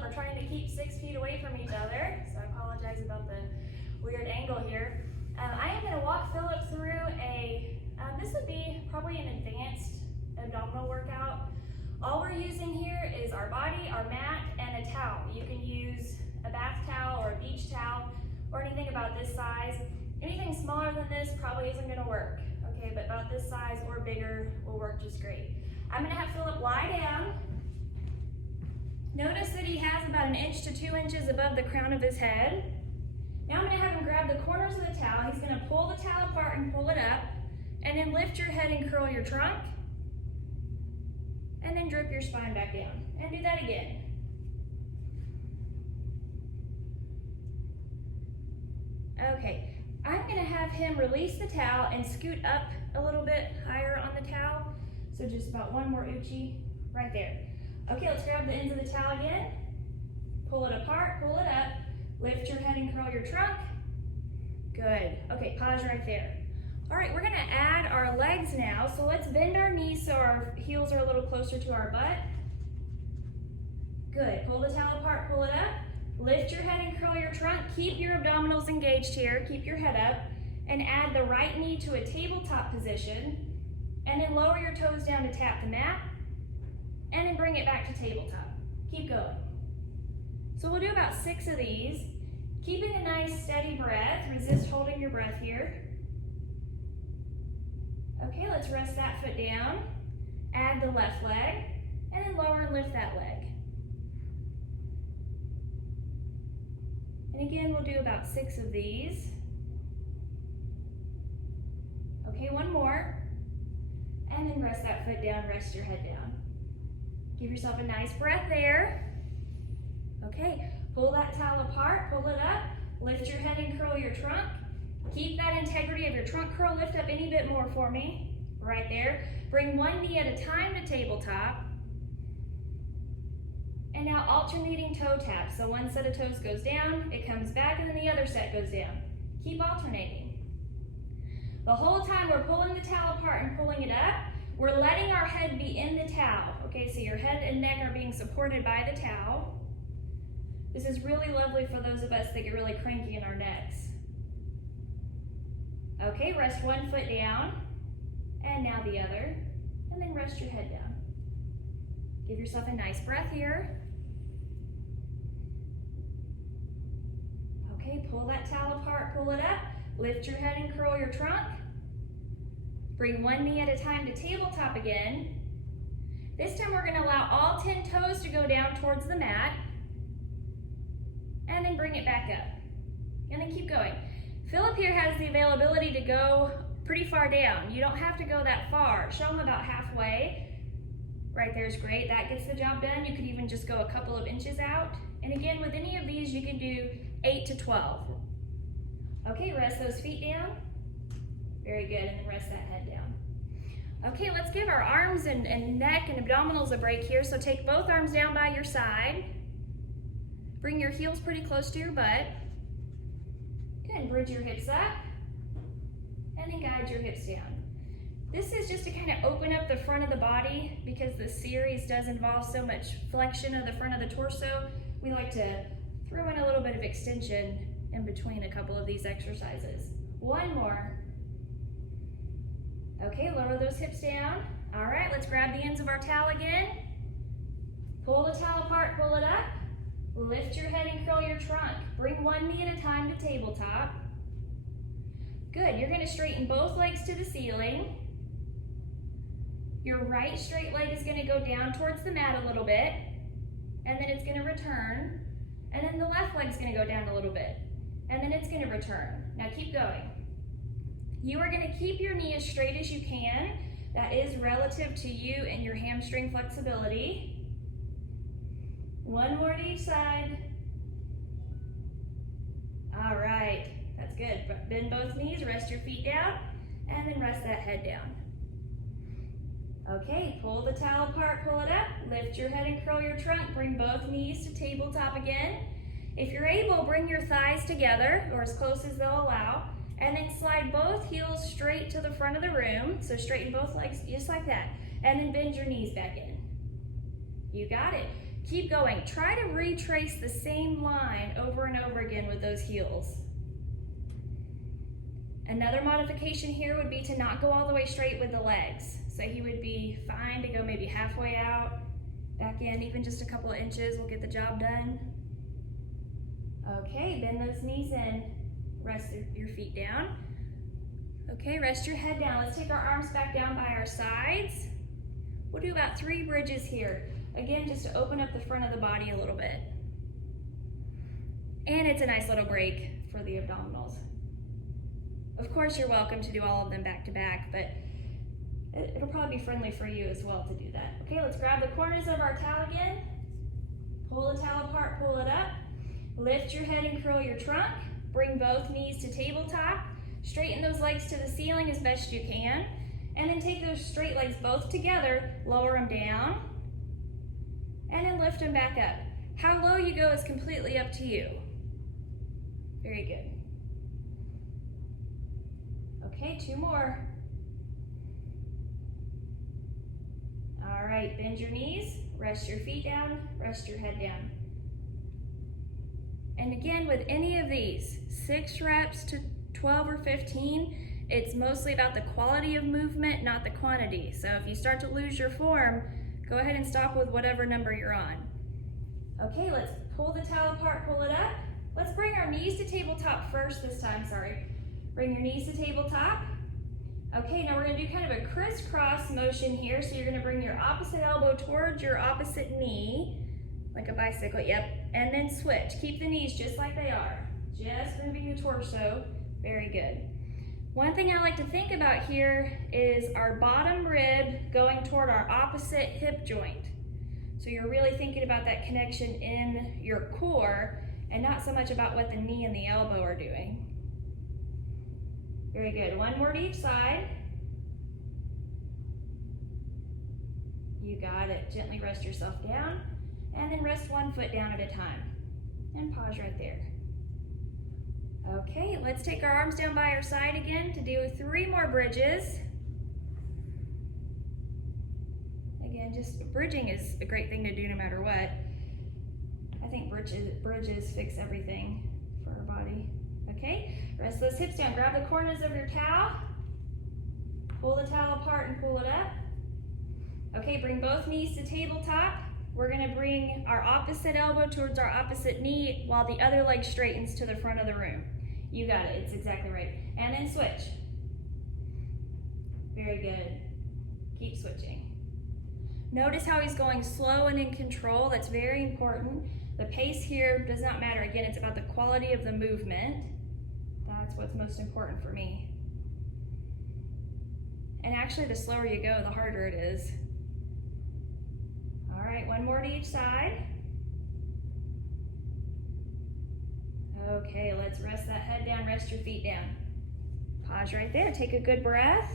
Philip are trying to keep 6 feet away from each other, so I apologize about the weird angle here. I am going to walk Philip through this would be probably an advanced abdominal workout. All we're using here is our body, our mat, and a towel. You can use a bath towel or a beach towel or anything about this size. Anything smaller than this probably isn't going to work, okay? But about this size or bigger will work just great. I'm going to have Philip lie down. Notice that he has about 1 inch to 2 inches above the crown of his head. Now I'm going to have him grab the corners of the towel. He's going to pull the towel apart and pull it up, and then lift your head and curl your trunk, and then drop your spine back down. And do that again. Okay, I'm going to have him release the towel and scoot up a little bit higher on the towel. So just about 1 more uchi right there. Okay, let's grab the ends of the towel again. Pull it apart, pull it up, lift your head and curl your trunk. Good. Okay, pause right there. All right, we're gonna add our legs now. So let's bend our knees so our heels are a little closer to our butt. Good. Pull the towel apart, pull it up. Lift your head and curl your trunk. Keep your abdominals engaged here. Keep your head up. And add the right knee to a tabletop position. And then lower your toes down to tap the mat. And then bring it back to tabletop. Keep going. So we'll do about 6 of these. Keeping a nice steady breath. Resist holding your breath here. Okay, let's rest that foot down. Add the left leg. And then lower and lift that leg. And again, we'll do about 6 of these. Okay, 1 more. And then rest that foot down, rest your head down. Give yourself a nice breath there. Okay, pull that towel apart, pull it up, lift your head and curl your trunk. Keep that integrity of your trunk curl, lift up any bit more for me, right there. Bring 1 knee at a time to tabletop. And now alternating toe taps. So 1 set of toes goes down, it comes back, and then the other set goes down. Keep alternating. The whole time we're pulling the towel apart and pulling it up, we're letting our head be in the towel. Okay, so your head and neck are being supported by the towel. This is really lovely for those of us that get really cranky in our necks. Okay, rest 1 foot down, and now the other, and then rest your head down. Give yourself a nice breath here. Okay, pull that towel apart, pull it up, lift your head and curl your trunk. Bring 1 knee at a time to tabletop again. This time we're gonna allow all 10 toes to go down towards the mat, and then bring it back up, and then keep going. Philip here has the availability to go pretty far down. You don't have to go that far. Show him about halfway. Right there is great. That gets the job done. You could even just go a couple of inches out. And again, with any of these, you can do 8 to 12. Okay, rest those feet down. Very good, and then rest that head down. Okay, let's give our arms and neck and abdominals a break here. So take both arms down by your side. Bring your heels pretty close to your butt. Good, bridge your hips up. And then guide your hips down. This is just to kind of open up the front of the body because the series does involve so much flexion of the front of the torso. We like to throw in a little bit of extension in between a couple of these exercises. 1 more. Okay, lower those hips down. All right, let's grab the ends of our towel again. Pull the towel apart, pull it up. Lift your head and curl your trunk. Bring 1 knee at a time to tabletop. Good, you're gonna straighten both legs to the ceiling. Your right straight leg is gonna go down towards the mat a little bit, and then it's gonna return, and then the left leg's gonna go down a little bit, and then it's gonna return. Now keep going. You are gonna keep your knee as straight as you can. That is relative to you and your hamstring flexibility. 1 more to each side. All right, that's good. Bend both knees, rest your feet down, and then rest that head down. Okay, pull the towel apart, pull it up, lift your head and curl your trunk, bring both knees to tabletop again. If you're able, bring your thighs together, or as close as they'll allow, and then slide both heels straight to the front of the room, so straighten both legs just like that, and then bend your knees back in. You got it. Keep going. Try to retrace the same line over and over again with those heels. Another modification here would be to not go all the way straight with the legs. So he would be fine to go maybe halfway out, back in, even just a couple of inches will get the job done. Okay, bend those knees in, rest your feet down. Okay, rest your head down. Let's take our arms back down by our sides. We'll do about 3 bridges here. Again, just to open up the front of the body a little bit. And it's a nice little break for the abdominals. Of course, you're welcome to do all of them back to back, but it'll probably be friendly for you as well to do that. Okay, let's grab the corners of our towel again. Pull the towel apart, pull it up. Lift your head and curl your trunk. Bring both knees to tabletop. Straighten those legs to the ceiling as best you can. And then take those straight legs both together, lower them down, and then lift them back up. How low you go is completely up to you. Very good. Okay, 2 more. All right, bend your knees, rest your feet down, rest your head down. And again, with any of these, 6 reps to 12 or 15, it's mostly about the quality of movement, not the quantity. So if you start to lose your form, go ahead and stop with whatever number you're on. Okay, let's pull the towel apart, pull it up. Let's bring our knees to tabletop first this time, sorry. Bring your knees to tabletop. Okay, now we're gonna do kind of a crisscross motion here. So you're gonna bring your opposite elbow towards your opposite knee, like a bicycle, yep. And then switch. Keep the knees just like they are. Just moving the torso. Very good. One thing I like to think about here is our bottom rib going toward our opposite hip joint. So you're really thinking about that connection in your core and not so much about what the knee and the elbow are doing. Very good. 1 more to each side. You got it. Gently rest yourself down. And then rest 1 foot down at a time. And pause right there. Okay, let's take our arms down by our side again to do 3 more bridges. Again, just bridging is a great thing to do no matter what. I think bridges fix everything for our body. Okay, rest those hips down. Grab the corners of your towel. Pull the towel apart and pull it up. Okay, bring both knees to tabletop. We're gonna bring our opposite elbow towards our opposite knee while the other leg straightens to the front of the room. You got it, it's exactly right. And then switch. Very good. Keep switching. Notice how he's going slow and in control. That's very important. The pace here does not matter. Again, it's about the quality of the movement. That's what's most important for me. And actually, the slower you go, the harder it is. All right, 1 more to each side. Okay, let's rest that head down, rest your feet down. Pause right there, take a good breath.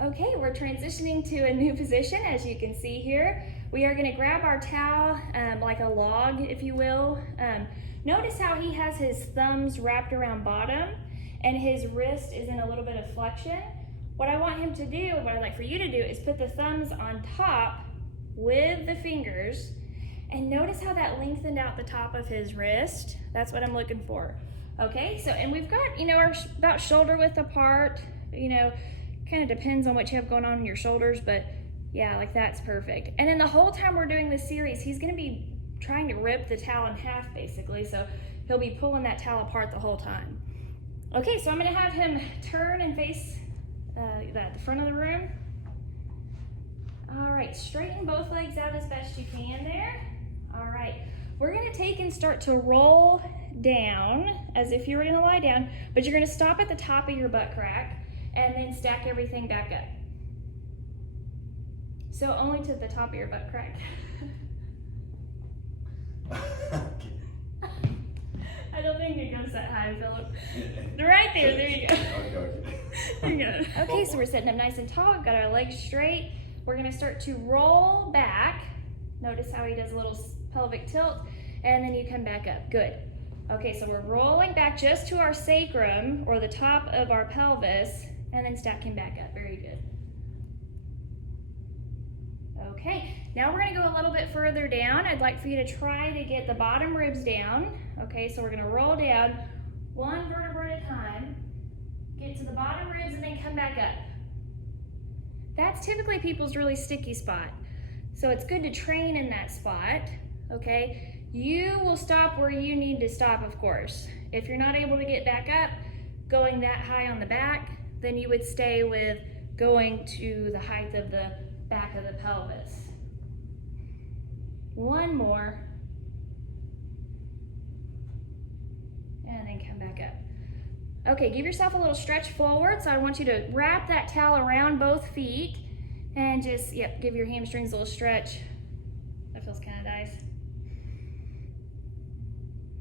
Okay, we're transitioning to a new position, as you can see here. We are gonna grab our towel like a log, if you will. Notice how he has his thumbs wrapped around bottom and his wrist is in a little bit of flexion. What I want him to do, what I'd like for you to do, is put the thumbs on top with the fingers, and notice how that lengthened out the top of his wrist. That's what I'm looking for. Okay, so, and we've got, our about shoulder width apart, kind of depends on what you have going on in your shoulders, but yeah, like that's perfect. And then the whole time we're doing this series, he's gonna be trying to rip the towel in half basically, so he'll be pulling that towel apart the whole time. Okay, so I'm gonna have him turn and face the front of the room. All right, straighten both legs out as best you can there. All right, we're gonna take and start to roll down as if you were gonna lie down, but you're gonna stop at the top of your butt crack and then stack everything back up. So only to the top of your butt crack. I don't think it goes that high, Philip. Right there you go. You're good. Okay, so we're sitting up nice and tall. We've got our legs straight. We're gonna start to roll back. Notice how he does a little pelvic tilt, and then you come back up. Good. Okay, so we're rolling back just to our sacrum, or the top of our pelvis, and then stacking back up. Very good. Okay, now we're gonna go a little bit further down. I'd like for you to try to get the bottom ribs down. Okay, so we're gonna roll down one vertebra at a time, get to the bottom ribs and then come back up. That's typically people's really sticky spot. So it's good to train in that spot, okay? You will stop where you need to stop, of course. If you're not able to get back up, going that high on the back, then you would stay with going to the height of the back of the pelvis. One more. And then come back up. Okay, give yourself a little stretch forward. So I want you to wrap that towel around both feet and just, give your hamstrings a little stretch. That feels kind of nice.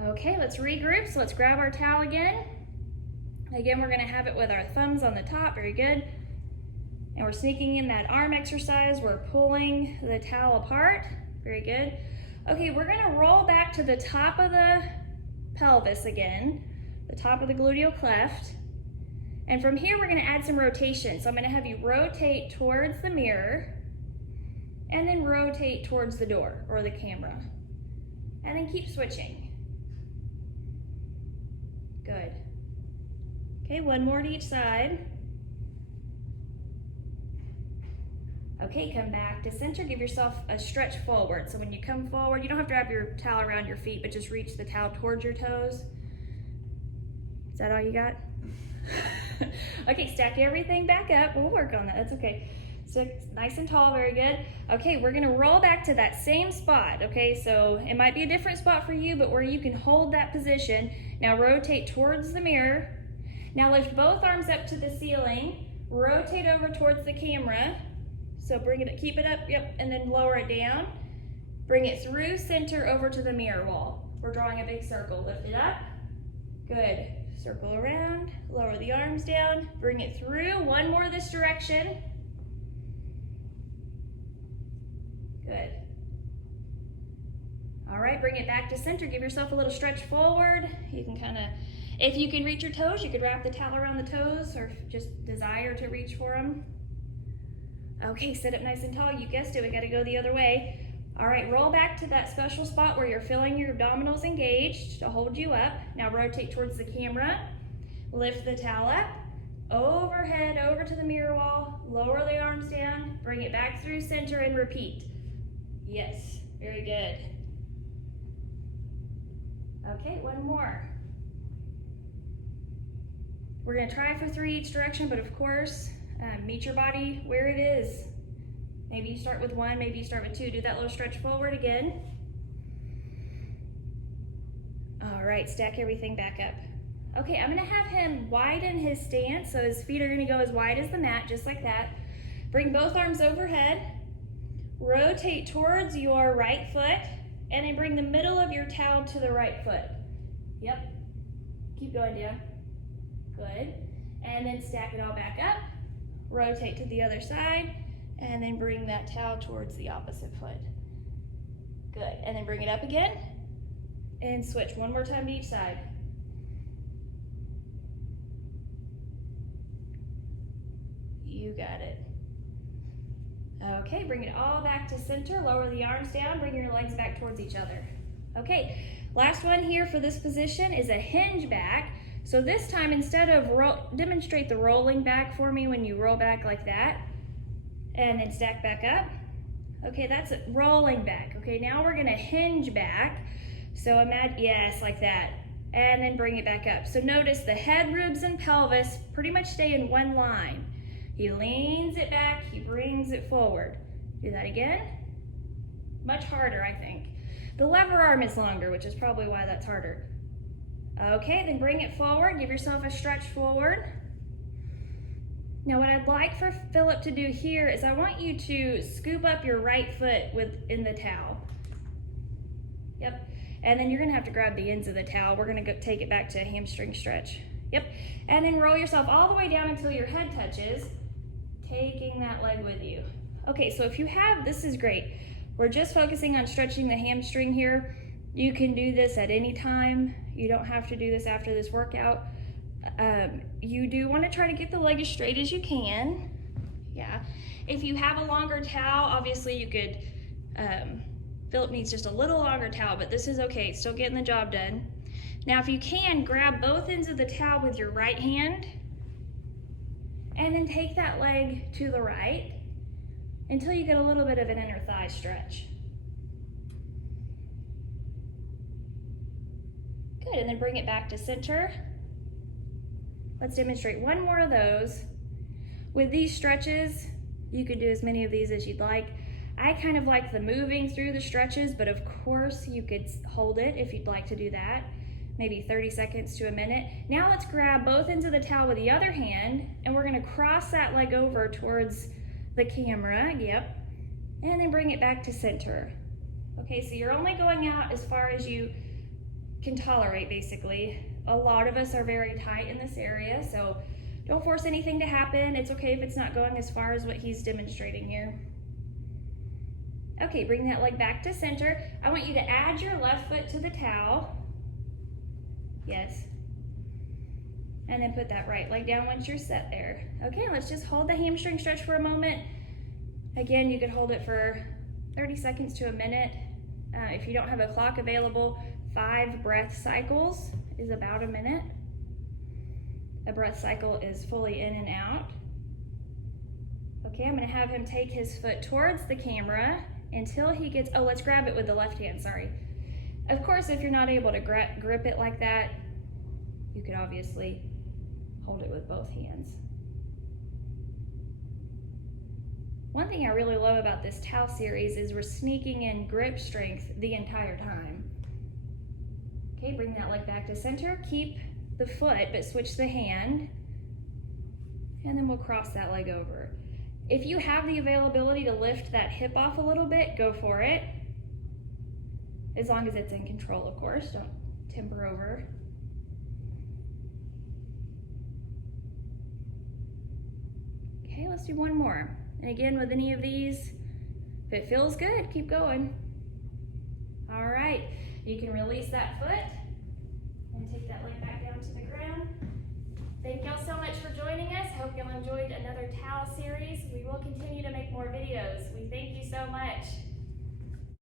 Okay, let's regroup. So let's grab our towel again. Again, we're gonna have it with our thumbs on the top, very good. And we're sneaking in that arm exercise. We're pulling the towel apart, very good. Okay, we're gonna roll back to the top of the pelvis again, the top of the gluteal cleft. And from here, we're gonna add some rotation. So I'm gonna have you rotate towards the mirror and then rotate towards the door or the camera. And then keep switching. Good. Okay, one more to each side. Okay, come back to center. Give yourself a stretch forward. So when you come forward, you don't have to wrap your towel around your feet, but just reach the towel towards your toes. Is that all you got? Okay, stack everything back up. We'll work on that, that's okay. So nice and tall, very good. Okay, we're gonna roll back to that same spot, okay? So it might be a different spot for you, but where you can hold that position. Now rotate towards the mirror. Now lift both arms up to the ceiling. Rotate over towards the camera. So bring it, keep it up, and then lower it down. Bring it through center over to the mirror wall. We're drawing a big circle. Lift it up. Good. Circle around, lower the arms down, bring it through. One more this direction. Good. All right, bring it back to center. Give yourself a little stretch forward. You can kind of, if you can reach your toes, you could wrap the towel around the toes or just desire to reach for them. Okay, sit up nice and tall. You guessed it, we gotta go the other way. All right, roll back to that special spot where you're feeling your abdominals engaged to hold you up. Now rotate towards the camera. Lift the towel up, overhead, over to the mirror wall, lower the arms down, bring it back through center and repeat. Yes, very good. Okay, one more. We're gonna try for 3 each direction, but of course, meet your body where it is. Maybe you start with 1, maybe you start with 2. Do that little stretch forward again. All right, stack everything back up. Okay, I'm gonna have him widen his stance, so his feet are gonna go as wide as the mat, just like that. Bring both arms overhead. Rotate towards your right foot, and then bring the middle of your towel to the right foot. Yep, keep going down. Good, and then stack it all back up. Rotate to the other side. And then bring that towel towards the opposite foot. Good, and then bring it up again and switch one more time to each side. You got it. Okay, bring it all back to center, lower the arms down, bring your legs back towards each other. Okay, last one here for this position is a hinge back. So this time, instead of demonstrate the rolling back for me when you roll back like that, and then stack back up. Okay, that's it, rolling back. Okay, now we're gonna hinge back. So imagine, yes, like that. And then bring it back up. So notice the head, ribs, and pelvis pretty much stay in one line. He leans it back, he brings it forward. Do that again. Much harder, I think. The lever arm is longer, which is probably why that's harder. Okay, then bring it forward, give yourself a stretch forward. Now what I'd like for Philip to do here is I want you to scoop up your right foot within the towel. Yep, and then you're gonna have to grab the ends of the towel. We're gonna go take it back to a hamstring stretch. Yep, and then roll yourself all the way down until your head touches, taking that leg with you. Okay, so if you have, this is great. We're just focusing on stretching the hamstring here. You can do this at any time. You don't have to do this after this workout. You do want to try to get the leg as straight as you can. Yeah. If you have a longer towel, obviously you could, Philip needs just a little longer towel, but this is okay, it's still getting the job done. Now if you can, grab both ends of the towel with your right hand, and then take that leg to the right until you get a little bit of an inner thigh stretch. Good, and then bring it back to center. Let's demonstrate one more of those. With these stretches, you could do as many of these as you'd like. I kind of like the moving through the stretches, but of course you could hold it if you'd like to do that. Maybe 30 seconds to a minute. Now let's grab both ends of the towel with the other hand, and we're gonna cross that leg over towards the camera, yep, and then bring it back to center. Okay, so you're only going out as far as you can tolerate, basically. A lot of us are very tight in this area, so don't force anything to happen. It's okay if it's not going as far as what he's demonstrating here. Okay, bring that leg back to center. I want you to add your left foot to the towel. Yes. And then put that right leg down once you're set there. Okay, let's just hold the hamstring stretch for a moment. Again, you could hold it for 30 seconds to a minute. If you don't have a clock available, 5 breath cycles is about a minute. A breath cycle is fully in and out. Okay, I'm gonna have him take his foot towards the camera until he gets, oh, let's grab it with the left hand, sorry. Of course, if you're not able to grip it like that, you could obviously hold it with both hands. One thing I really love about this towel series is we're sneaking in grip strength the entire time. Okay, bring that leg back to center. Keep the foot, but switch the hand. And then we'll cross that leg over. If you have the availability to lift that hip off a little bit, go for it. As long as it's in control, of course. Don't timber over. Okay, let's do one more. And again, with any of these, if it feels good, keep going. All right, you can release that foot and take that leg back down to the ground. Thank y'all so much for joining us. Hope y'all enjoyed another towel series. We will continue to make more videos. We thank you so much.